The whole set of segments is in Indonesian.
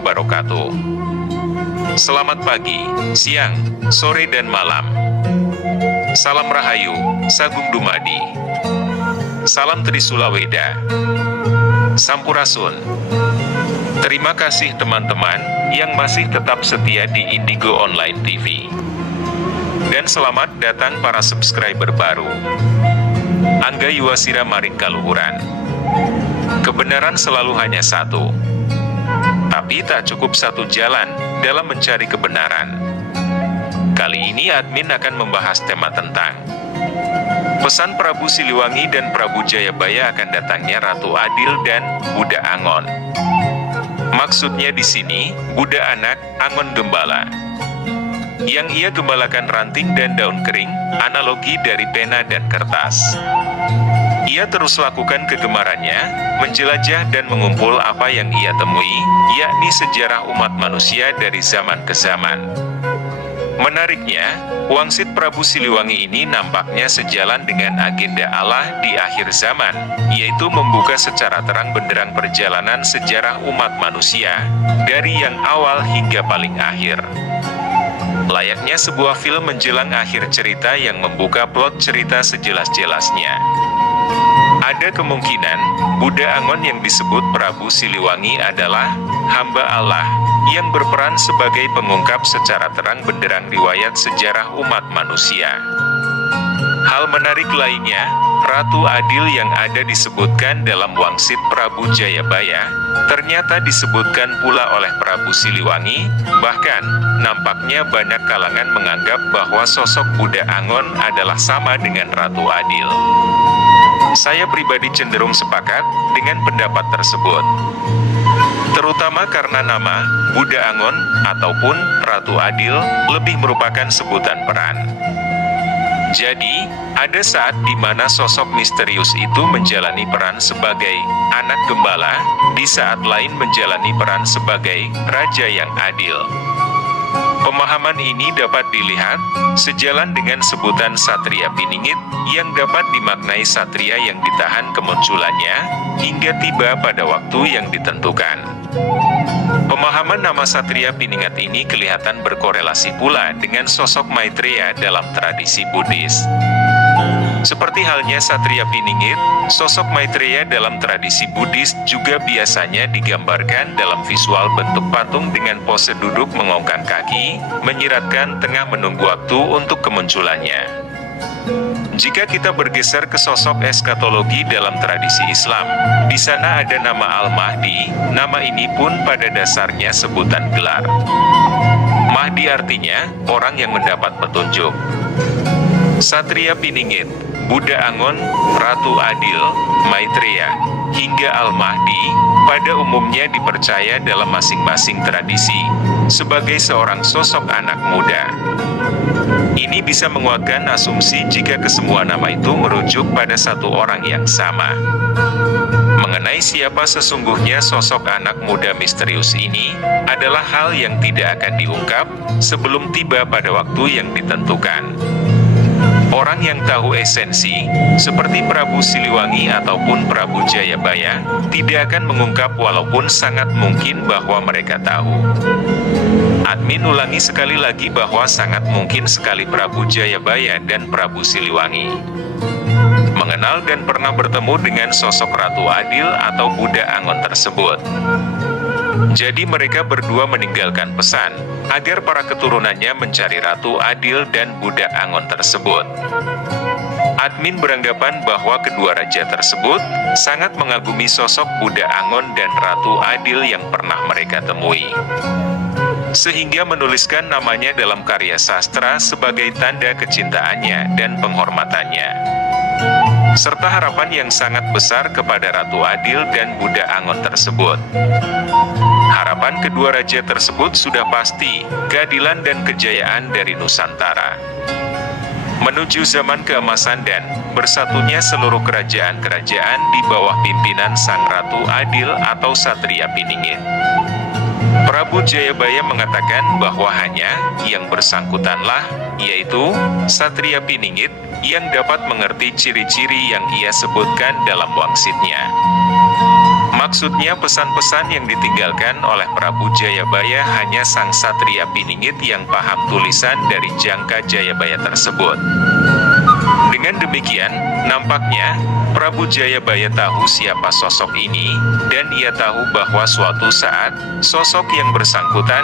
wabarakatuh. Selamat pagi, siang, sore dan malam. Salam Rahayu, Sagung Dumadi. Salam Trisula Weda. Sampurasun. Terima kasih teman-teman yang masih tetap setia di Indigo Online TV. Dan selamat datang para subscriber baru. Angga Yuwasira Maring Kaluhuran. Kebenaran selalu hanya satu. Tapi tak cukup satu jalan dalam mencari kebenaran. Kali ini admin akan membahas tema tentang pesan Prabu Siliwangi dan Prabu Jayabaya akan datangnya Ratu Adil dan Budak Angon. Maksudnya di sini, Budak anak, Angon gembala. Yang ia gembalakan ranting dan daun kering, analogi dari pena dan kertas. Ia terus lakukan kegemarannya, menjelajah dan mengumpul apa yang ia temui, yakni sejarah umat manusia dari zaman ke zaman. Menariknya, wangsit Prabu Siliwangi ini nampaknya sejalan dengan agenda Allah di akhir zaman, yaitu membuka secara terang benderang perjalanan sejarah umat manusia, dari yang awal hingga paling akhir. Layaknya sebuah film menjelang akhir cerita yang membuka plot cerita sejelas-jelasnya. Ada kemungkinan, Budak Angon yang disebut Prabu Siliwangi adalah hamba Allah, yang berperan sebagai pengungkap secara terang benderang riwayat sejarah umat manusia. Hal menarik lainnya, Ratu Adil yang ada disebutkan dalam wangsit Prabu Jayabaya, ternyata disebutkan pula oleh Prabu Siliwangi, bahkan, nampaknya banyak kalangan menganggap bahwa sosok Budak Angon adalah sama dengan Ratu Adil. Saya pribadi cenderung sepakat dengan pendapat tersebut. Terutama karena nama Budak Angon ataupun Ratu Adil lebih merupakan sebutan peran. Jadi, ada saat di mana sosok misterius itu menjalani peran sebagai anak gembala, di saat lain menjalani peran sebagai raja yang adil. Pemahaman ini dapat dilihat sejalan dengan sebutan Satria Piningit yang dapat dimaknai satria yang ditahan kemunculannya hingga tiba pada waktu yang ditentukan. Pemahaman nama Satria Piningat ini kelihatan berkorelasi pula dengan sosok Maitreya dalam tradisi Buddhis. Seperti halnya Satria Piningit, sosok Maitreya dalam tradisi Buddhis juga biasanya digambarkan dalam visual bentuk patung dengan pose duduk mengongkang kaki, menyiratkan tengah menunggu waktu untuk kemunculannya. Jika kita bergeser ke sosok eskatologi dalam tradisi Islam, di sana ada nama Al-Mahdi, nama ini pun pada dasarnya sebutan gelar. Mahdi artinya, orang yang mendapat petunjuk. Satria Piningit, Budak Angon, Ratu Adil, Maitreya, hingga Al-Mahdi, pada umumnya dipercaya dalam masing-masing tradisi, sebagai seorang sosok anak muda. Ini bisa menguatkan asumsi jika kesemua nama itu merujuk pada satu orang yang sama. Mengenai siapa sesungguhnya sosok anak muda misterius ini, adalah hal yang tidak akan diungkap, sebelum tiba pada waktu yang ditentukan. Orang yang tahu esensi, seperti Prabu Siliwangi ataupun Prabu Jayabaya, tidak akan mengungkap walaupun sangat mungkin bahwa mereka tahu. Admin ulangi sekali lagi bahwa sangat mungkin sekali Prabu Jayabaya dan Prabu Siliwangi mengenal dan pernah bertemu dengan sosok Ratu Adil atau Budak Angon tersebut. Jadi mereka berdua meninggalkan pesan, agar para keturunannya mencari Ratu Adil dan Budak Angon tersebut. Admin beranggapan bahwa kedua raja tersebut sangat mengagumi sosok Budak Angon dan Ratu Adil yang pernah mereka temui. Sehingga menuliskan namanya dalam karya sastra sebagai tanda kecintaannya dan penghormatannya. Serta harapan yang sangat besar kepada Ratu Adil dan Budak Angon tersebut. Harapan kedua raja tersebut sudah pasti, keadilan dan kejayaan dari Nusantara. Menuju zaman keemasan dan bersatunya seluruh kerajaan-kerajaan di bawah pimpinan Sang Ratu Adil atau Satria Piningit. Prabu Jayabaya mengatakan bahwa hanya yang bersangkutanlah, yaitu Satria Piningit, yang dapat mengerti ciri-ciri yang ia sebutkan dalam wangsitnya. Maksudnya pesan-pesan yang ditinggalkan oleh Prabu Jayabaya hanya sang satria piningit yang paham tulisan dari Jangka Jayabaya tersebut. Dengan demikian, nampaknya Prabu Jayabaya tahu siapa sosok ini, dan ia tahu bahwa suatu saat, sosok yang bersangkutan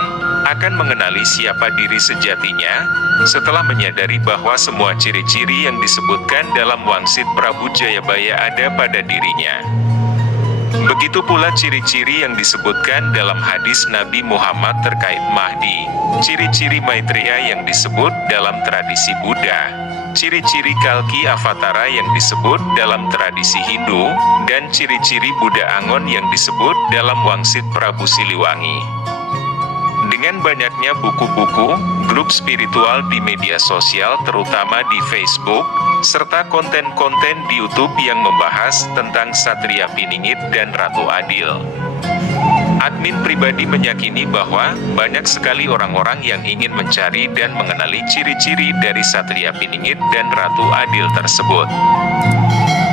akan mengenali siapa diri sejatinya, setelah menyadari bahwa semua ciri-ciri yang disebutkan dalam wangsit Prabu Jayabaya ada pada dirinya. Begitu pula ciri-ciri yang disebutkan dalam hadis Nabi Muhammad terkait Mahdi, ciri-ciri Maitreya yang disebut dalam tradisi Buddha, ciri-ciri Kalki Avatara yang disebut dalam tradisi Hindu, dan ciri-ciri Buddha Angon yang disebut dalam wangsit Prabu Siliwangi. Dengan banyaknya buku-buku, grup spiritual di media sosial terutama di Facebook, serta konten-konten di YouTube yang membahas tentang Satria Piningit dan Ratu Adil, admin pribadi meyakini bahwa banyak sekali orang-orang yang ingin mencari dan mengenali ciri-ciri dari Satria Piningit dan Ratu Adil tersebut.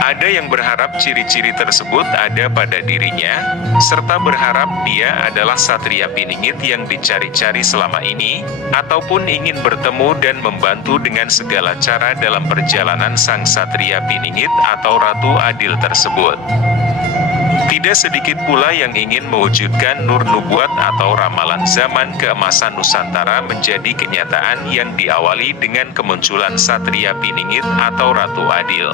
Ada yang berharap ciri-ciri tersebut ada pada dirinya, serta berharap dia adalah Satria Piningit yang dicari-cari selama ini, ataupun ingin bertemu dan membantu dengan segala cara dalam perjalanan sang Satria Piningit atau Ratu Adil tersebut. Tidak sedikit pula yang ingin mewujudkan nur nubuat atau ramalan zaman keemasan Nusantara menjadi kenyataan yang diawali dengan kemunculan Satria Piningit atau Ratu Adil.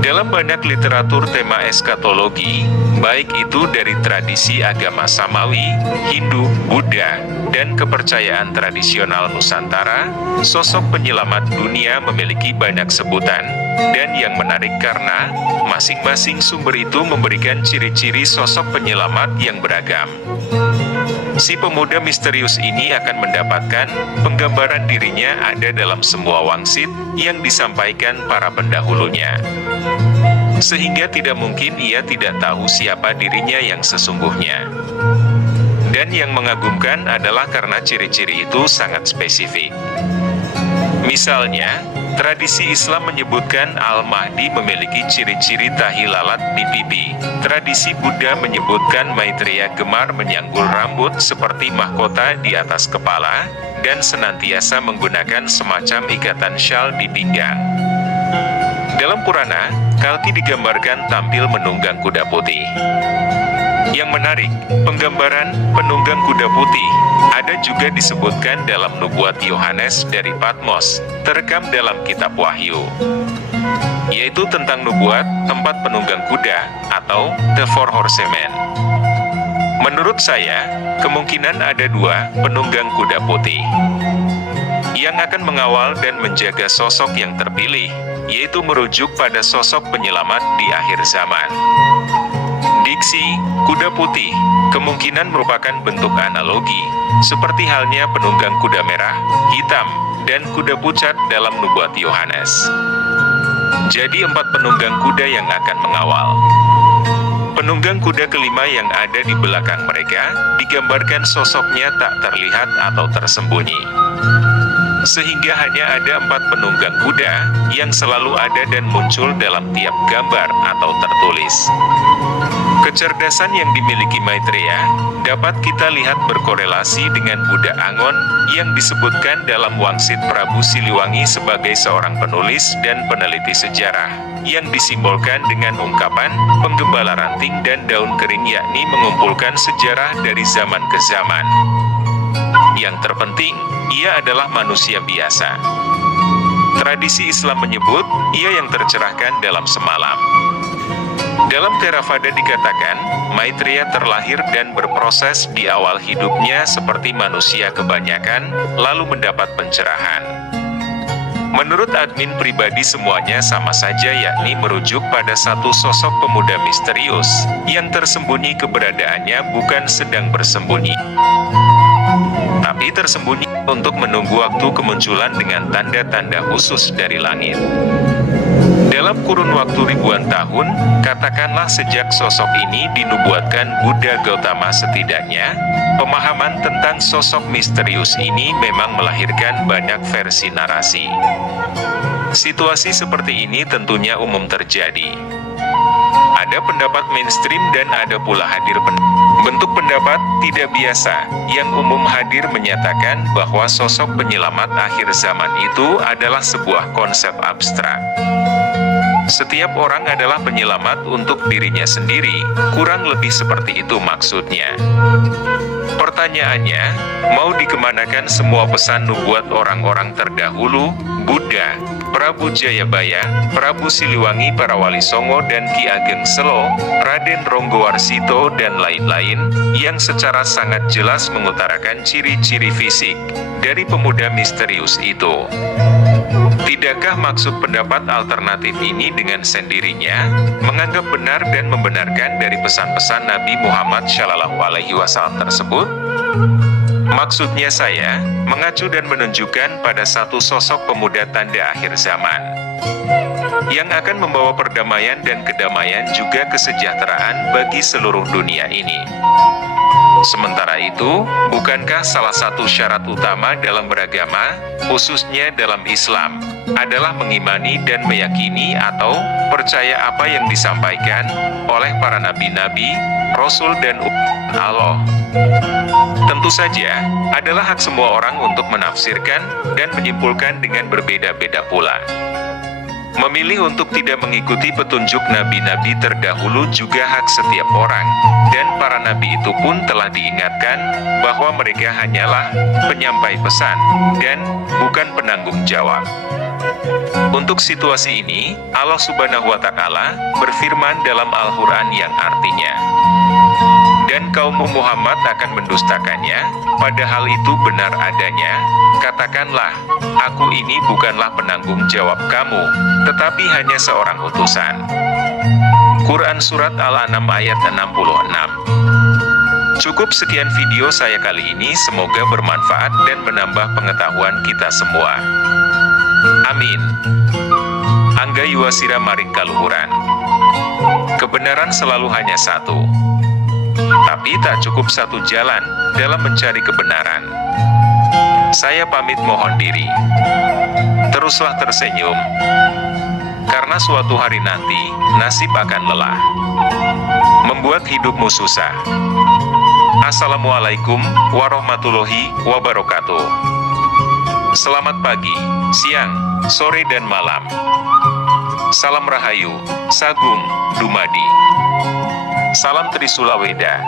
Dalam banyak literatur tema eskatologi, baik itu dari tradisi agama Samawi, Hindu, Buddha, dan kepercayaan tradisional Nusantara, sosok penyelamat dunia memiliki banyak sebutan, dan yang menarik karena masing-masing sumber itu memberikan ciri-ciri sosok penyelamat yang beragam. Si pemuda misterius ini akan mendapatkan penggambaran dirinya ada dalam semua wangsit yang disampaikan para pendahulunya. Sehingga tidak mungkin ia tidak tahu siapa dirinya yang sesungguhnya. Dan yang mengagumkan adalah karena ciri-ciri itu sangat spesifik. Misalnya, tradisi Islam menyebutkan Al-Mahdi memiliki ciri-ciri tahi lalat di pipi. Tradisi Buddha menyebutkan Maitreya gemar menyanggul rambut seperti mahkota di atas kepala, dan senantiasa menggunakan semacam ikatan syal di pinggang. Dalam Purana, Kalki digambarkan tampil menunggang kuda putih. Yang menarik, penggambaran penunggang kuda putih ada juga disebutkan dalam nubuat Yohanes dari Patmos, terekam dalam kitab Wahyu, yaitu tentang nubuat tempat penunggang kuda atau The Four Horsemen. Menurut saya, kemungkinan ada dua penunggang kuda putih yang akan mengawal dan menjaga sosok yang terpilih, yaitu merujuk pada sosok penyelamat di akhir zaman. Diksi kuda putih kemungkinan merupakan bentuk analogi, seperti halnya penunggang kuda merah, hitam, dan kuda pucat dalam nubuat Yohanes. Jadi 4 penunggang kuda yang akan mengawal. Penunggang kuda kelima yang ada di belakang mereka, digambarkan sosoknya tak terlihat atau tersembunyi. Sehingga hanya ada 4 penunggang kuda, yang selalu ada dan muncul dalam tiap gambar atau tertulis. Kecerdasan yang dimiliki Maitreya, dapat kita lihat berkorelasi dengan Buddha Angon, yang disebutkan dalam wangsit Prabu Siliwangi sebagai seorang penulis dan peneliti sejarah, yang disimbolkan dengan ungkapan, penggembala ranting dan daun kering yakni mengumpulkan sejarah dari zaman ke zaman. Yang terpenting, ia adalah manusia biasa. Tradisi Islam menyebut, ia yang tercerahkan dalam semalam. Dalam Theravada dikatakan, Maitreya terlahir dan berproses di awal hidupnya seperti manusia kebanyakan, lalu mendapat pencerahan. Menurut admin pribadi semuanya sama saja yakni merujuk pada satu sosok pemuda misterius, yang tersembunyi keberadaannya bukan sedang bersembunyi, tapi tersembunyi untuk menunggu waktu kemunculan dengan tanda-tanda khusus dari langit. Dalam kurun waktu ribuan tahun, katakanlah sejak sosok ini dinubuatkan Buddha Gautama setidaknya, pemahaman tentang sosok misterius ini memang melahirkan banyak versi narasi. Situasi seperti ini tentunya umum terjadi. Ada pendapat mainstream dan ada pula hadir bentuk pendapat tidak biasa, yang umum hadir menyatakan bahwa sosok penyelamat akhir zaman itu adalah sebuah konsep abstrak. Setiap orang adalah penyelamat untuk dirinya sendiri, kurang lebih seperti itu maksudnya. Pertanyaannya, mau dikemanakan semua pesan nubuat orang-orang terdahulu, Buddha, Prabu Jayabaya, Prabu Siliwangi, para wali Songo dan Ki Ageng Selo, Raden Ronggowarsito dan lain-lain, yang secara sangat jelas mengutarakan ciri-ciri fisik dari pemuda misterius itu. Tidakkah maksud pendapat alternatif ini dengan sendirinya menganggap benar dan membenarkan dari pesan-pesan Nabi Muhammad SAW tersebut? Maksudnya saya mengacu dan menunjukkan pada satu sosok pemuda tanda akhir zaman yang akan membawa perdamaian dan kedamaian juga kesejahteraan bagi seluruh dunia ini. Sementara itu, bukankah salah satu syarat utama dalam beragama, khususnya dalam Islam, adalah mengimani dan meyakini atau percaya apa yang disampaikan oleh para nabi-nabi, rasul dan Allah? Tentu saja, adalah hak semua orang untuk menafsirkan dan menyimpulkan dengan berbeda-beda pula. Memilih untuk tidak mengikuti petunjuk nabi-nabi terdahulu juga hak setiap orang, dan para nabi itu pun telah diingatkan bahwa mereka hanyalah penyampai pesan, dan bukan penanggung jawab. Untuk situasi ini, Allah Subhanahu wa Ta'ala berfirman dalam Al-Quran yang artinya, "Dan kaum Muhammad akan mendustakannya, padahal itu benar adanya. Katakanlah, aku ini bukanlah penanggung jawab kamu, tetapi hanya seorang utusan." Quran Surat Al-An'am ayat 66. Cukup sekian video saya kali ini, semoga bermanfaat dan menambah pengetahuan kita semua. Amin. Angga Yuwasira Maring Kaluhuran. Kebenaran selalu hanya satu. Tapi tak cukup satu jalan dalam mencari kebenaran. Saya pamit mohon diri. Teruslah tersenyum. Karena suatu hari nanti, nasib akan lelah. Membuat hidupmu susah. Assalamualaikum warahmatullahi wabarakatuh. Selamat pagi, siang, sore dan malam. Salam Rahayu, Sagung, Dumadi. Salam Trisulaweda.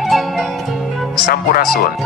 Sampurasun.